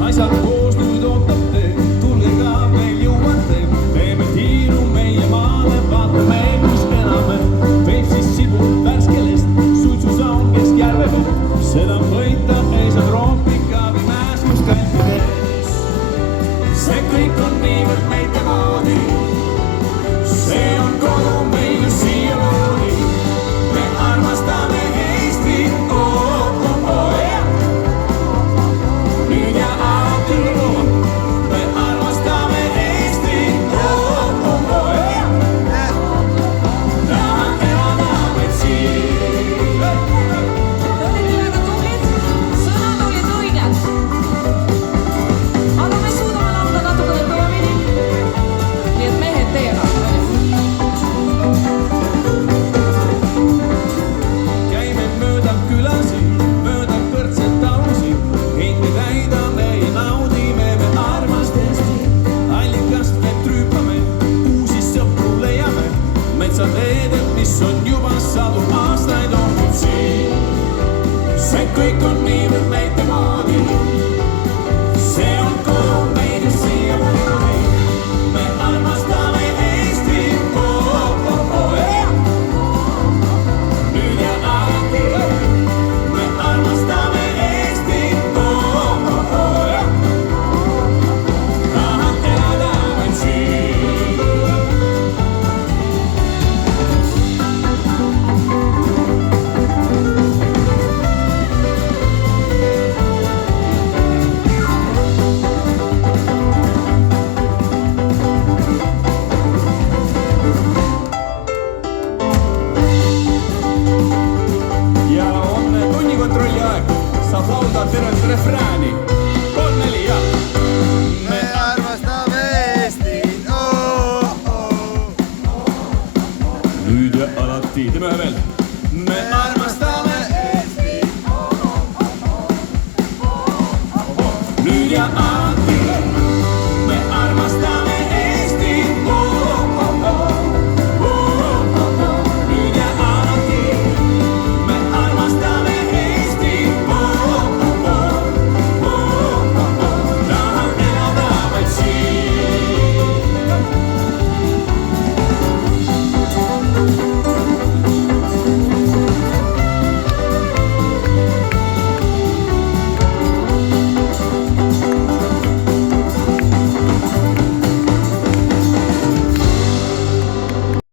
Naisad koos nüüd ootab te, tulge ka veel jõuate. Teeme tiiru meie maale, vaatame kus elame. Peipsis sibul värskelest, suitsusaun keskjärve veel. Seda võita ei saa troopika või mäskus kantides. See kõik on niivõrd meite moodi. See on kodu meil ju siiamaani. Me armastame Eestit, yeah. Nüüd ja alati. Me armastame Eestit, yeah. Tahan elada vaid siin. Te olite väga tublid, sõnad olid õiged. Aga me suudame laulda natukene kõvemini. Nii et mehed teiega. Käime mööda külasi, mööda kõrtset talusi. Hinge täidame ja naudime me armastesti. Allikast veel trüüpame, uusi sõpru leiame. Metsateeded, mis on juba sadu aastaid olnud siin. See kõik on niivõrd meite moodi. See on kodu meil ju siiamaani. Me armastame Eestit, yeah. Nüüd ja alati. Me armastame Eestit, yeah. Tahan elada vaid siin. Ja on tunnikontrolli aeg, saab laulda tervet refrääni. 3-4 ja. Me armastame Eestit, Nüüd ja alati, teeme ühe veel. Me armastame Eestit. nüüd ja alati.